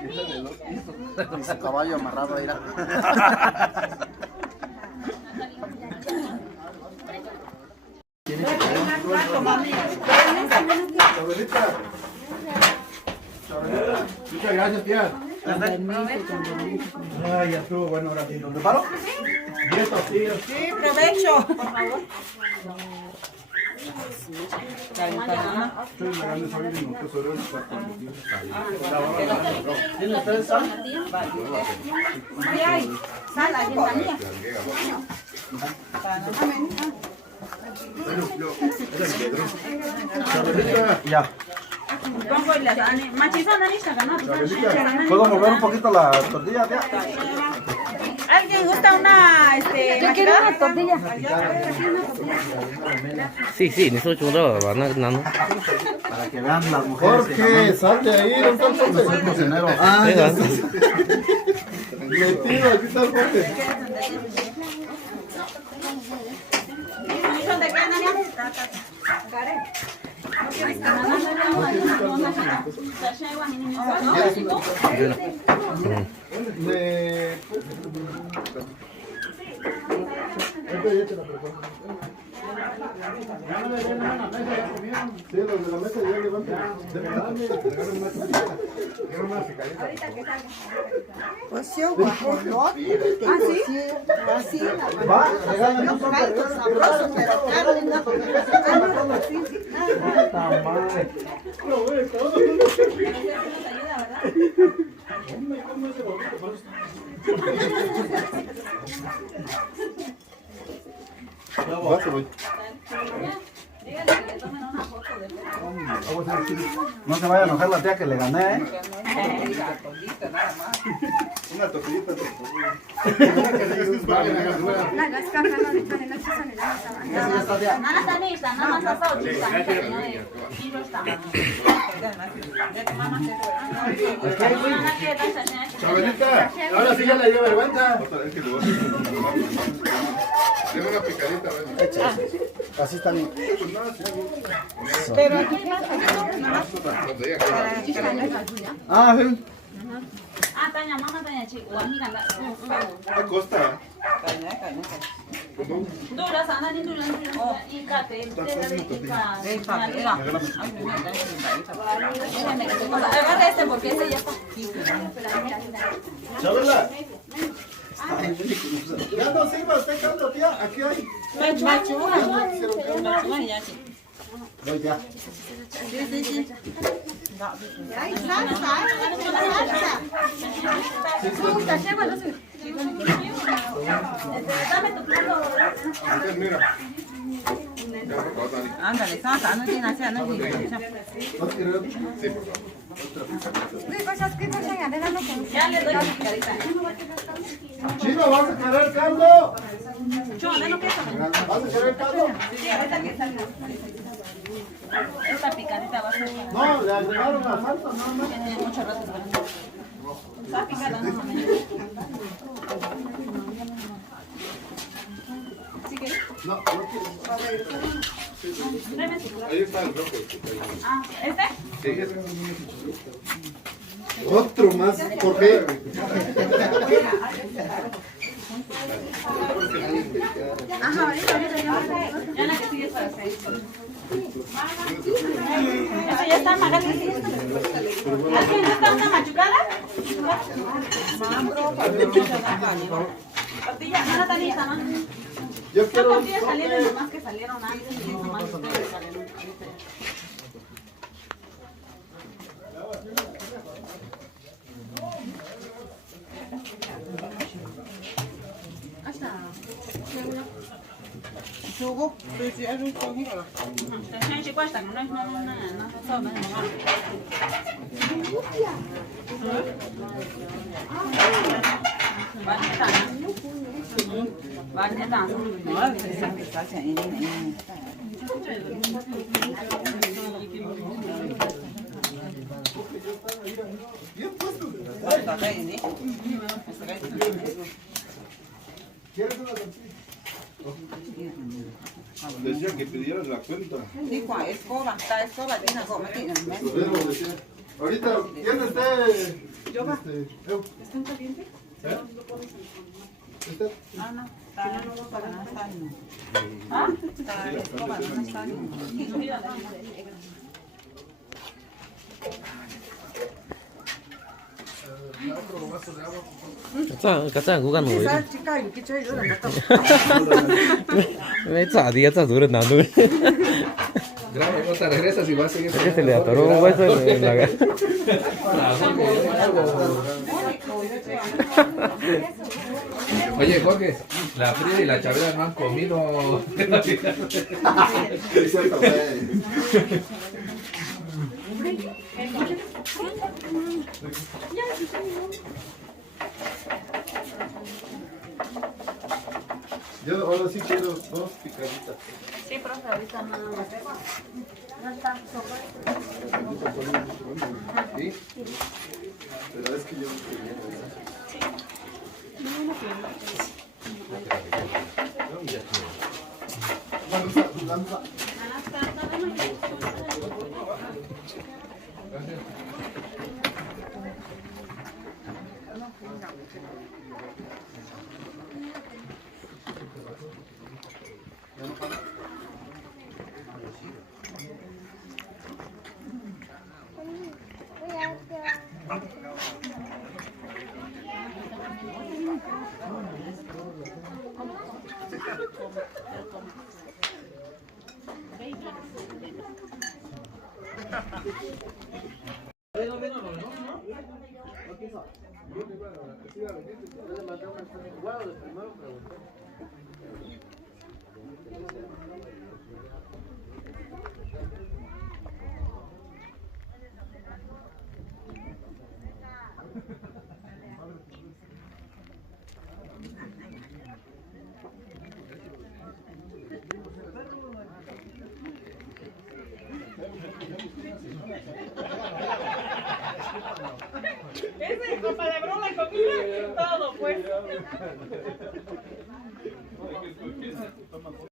Y su caballo amarrado ahí. Muchas gracias, tía. Ay, ya estuvo bueno ahora sí. ¿Dónde paro? Y estos tíos. Sí, provecho, por favor. ¿Tiene ustedes sal? Sí hay. Sal, ahí está mía. Ya. ¿Puedo mover un poquito la tortilla, tía? ¿Alguien gusta una, Yo quiero una tortilla. Sí, necesito churro, ¿no? Para que vean las mujeres. Jorge, sal de ahí, no estás soy cocinero. Ah, ya está. Metido, aquí está el Jorge. ¿Dónde queda, Nania? Sí, los de la mesa ya levantan. Pues yo, guajolote. Así. Va, regálame un Caldo sabroso, pero carne no. No se vaya a enojar la tía que le gané, ¿eh? Una tortillita. Nada está lista, nada más asado, chica. Chabelita, ahora sí ya le dio vergüenza. Tiene una picadita, Así está bien. Pero aquí Ah, sí. Ah, tanya, mama tanya chico, amiga. A costa. Dura sana ni dura y cate, agarra este porque ese ya está. Chabela. Ya no sirva usted caldo, tía. Aquí hay. Voy ya. Dame tu plato. Mira. ándale, salsa, no tiene así, no tiene. Sí, por favor. ¿Qué cosas ya? Ya le doy la picadita. Chino, ¿vas a querer caldo? Chuma, dale queso. ¿Vas a querer caldo? Sí, ahorita que salga. Esta picadita va a ser. No, le agregaron la salsa, no, no. Tiene mucho rato esperando. Está picada, no mames. ¿Sí quieres? No, no quiero. Tráeme tu plato. Ahí está el brócoli. Ah, ¿este? Sí, ese. Otro más, ¿por qué? Ajá, ahorita ya la que sigue es para hacer. Eso ya está, Magali. ¿Alguien gusta una machucada? Tortilla, no está lista, ¿no? Yo Las quiero. tortillas salieron nomás que salieron antes y nomás ustedes salieron ahorita. Sugo, pues ya es un cogido. Stasciamo ci questa non è non so bene ¿Quieres una tortilla? Decía que pidieras la cuenta. Đi quả escoba, ta escoba, tí nào gọi mà tị là mẹ. Luego decía. Ahorita, ¿quién esté? ¿Están calientes? ¿Eh? ¿Usted? Ah, no. Está, no, para no está. ¿Ah? Está, es como no está. 가짜 구간 뭐 이래. chica, ¿y qué chay? Yo la mato. 왜 짜디가 짜 duró nada. Graba, Jota, regresas y vas a seguir. Es que se le atoró un hueso en la garganta. Oye, Jorge, la Frida y la Chabela no han comido. Es cierto, güey. Yo ahora sí quiero 2 picaditas. Sí, profe, ahorita no. No está. ¿Sí? Pero es que yo no estoy viendo. Lanza. Ese, con palabrón, comida, todo, pues.